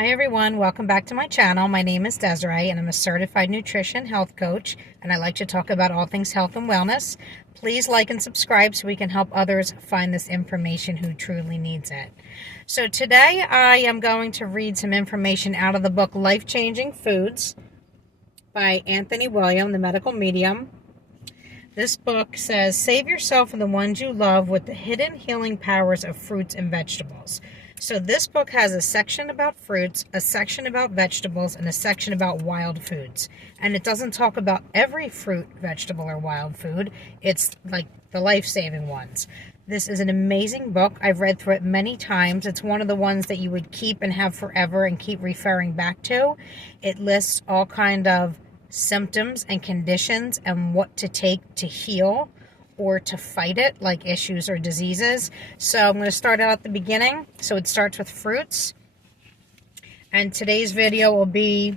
Hi everyone, welcome back to my channel. My name is Desiree and I'm a certified nutrition health coach, and I like to talk about all things health and wellness. Please like and subscribe so we can help others find this information who truly needs it. So today I am going to read some information out of the book Life-Changing Foods by Anthony William, the medical medium. This book says, save yourself and the ones you love with the hidden healing powers of fruits and vegetables. So this book has a section about fruits, a section about vegetables, and a section about wild foods. And it doesn't talk about every fruit, vegetable, or wild food. It's like the life-saving ones. This is an amazing book. I've read through it many times. It's one of the ones that you would keep and have forever and keep referring back to. It lists all kind of symptoms and conditions and what to take to heal or to fight it, like issues or diseases. So I'm going to start out at the beginning. So it starts with fruits. And today's video will be,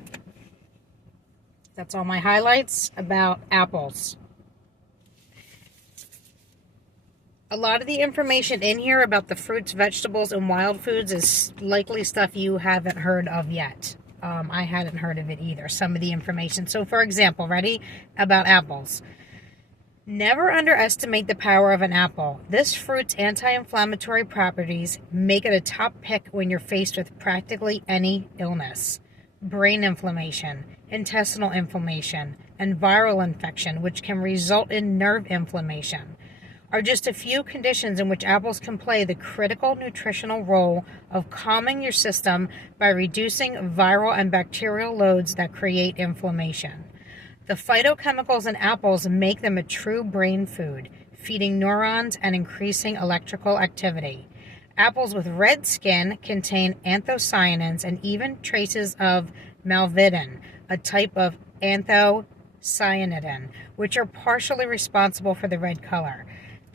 that's all my highlights, about apples. A lot of the information in here about the fruits, vegetables, and wild foods is likely stuff you haven't heard of yet. I hadn't heard of it either, some of the information. So for example, ready? About apples. Never underestimate the power of an apple. This fruit's anti-inflammatory properties make it a top pick when you're faced with practically any illness. Brain inflammation, intestinal inflammation, and viral infection, which can result in nerve inflammation, are just a few conditions in which apples can play the critical nutritional role of calming your system by reducing viral and bacterial loads that create inflammation. The phytochemicals in apples make them a true brain food, feeding neurons and increasing electrical activity. Apples with red skin contain anthocyanins and even traces of molybdenum, a type of anthocyanidin, which are partially responsible for the red color.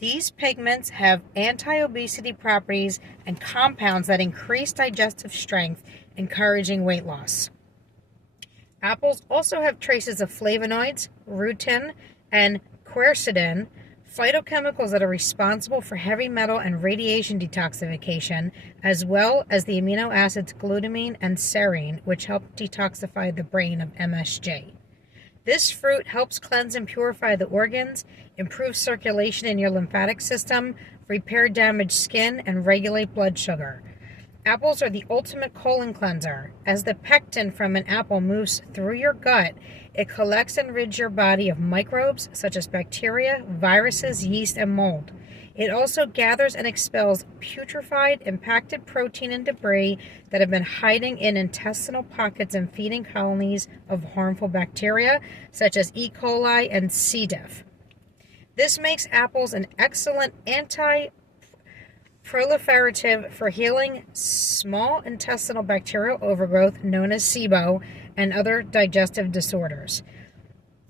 These pigments have anti-obesity properties and compounds that increase digestive strength, encouraging weight loss. Apples also have traces of flavonoids, rutin, and quercetin, phytochemicals that are responsible for heavy metal and radiation detoxification, as well as the amino acids glutamine and serine, which help detoxify the brain of MSG. This fruit helps cleanse and purify the organs, improve circulation in your lymphatic system, repair damaged skin, and regulate blood sugar. Apples are the ultimate colon cleanser. As the pectin from an apple moves through your gut, it collects and rids your body of microbes such as bacteria, viruses, yeast, and mold. It also gathers and expels putrefied, impacted protein and debris that have been hiding in intestinal pockets and feeding colonies of harmful bacteria such as E. coli and C. diff. This makes apples an excellent anti-proliferative for healing small intestinal bacterial overgrowth known as SIBO and other digestive disorders.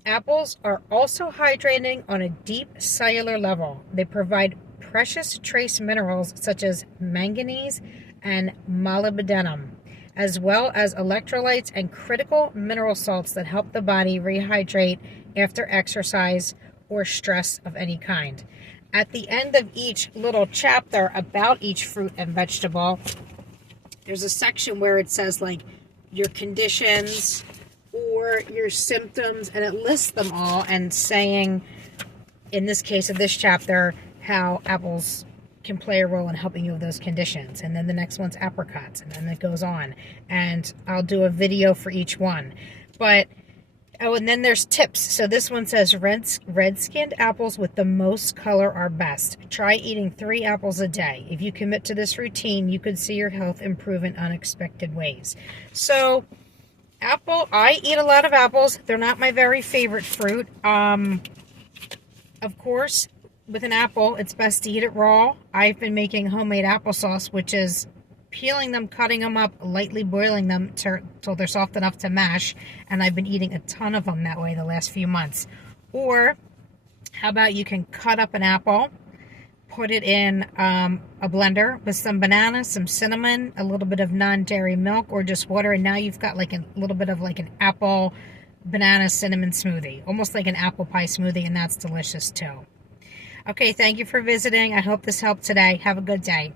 Apples are also hydrating on a deep cellular level. They provide precious trace minerals such as manganese and molybdenum, as well as electrolytes and critical mineral salts that help the body rehydrate after exercise or stress of any kind. At the end of each little chapter about each fruit and vegetable, there's a section where it says like your conditions or your symptoms, and it lists them all and saying, in this case of this chapter, how apples can play a role in helping you with those conditions. And then the next one's apricots, and then it goes on. And I'll do a video for each one. But oh, and then there's tips. So this one says red-skinned apples with the most color are best. Try eating 3 apples a day. If you commit to this routine, you could see your health improve in unexpected ways. So I eat a lot of apples. They're not my very favorite fruit. Of course, with an apple, it's best to eat it raw. I've been making homemade applesauce, which is peeling them, cutting them up, lightly boiling them till they're soft enough to mash, and I've been eating a ton of them that way the last few months. Or how about you can cut up an apple, put it in a blender with some bananas, some cinnamon, a little bit of non-dairy milk, or just water, and now you've got like a little bit of like an apple banana cinnamon smoothie, almost like an apple pie smoothie, and that's delicious too. Okay, thank you for visiting. I hope this helped today. Have a good day.